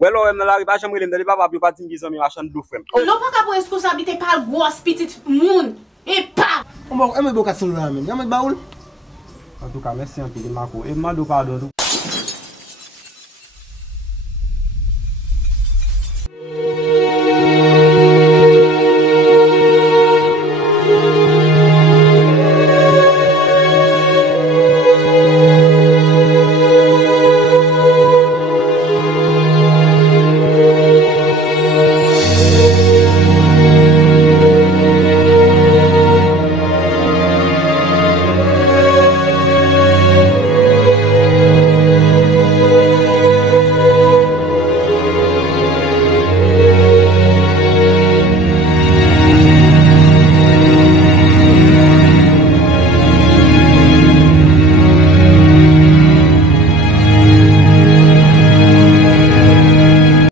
Ouais, là, même la pas chambre, il pas pas dire qu'ils ont mis machin de frère. L'on pas capable responsabilité par grosse petite monde et pas. On va me boka son là même. Gamin baoul. En tout cas, merci un peu de Marco. Et m'a pardon.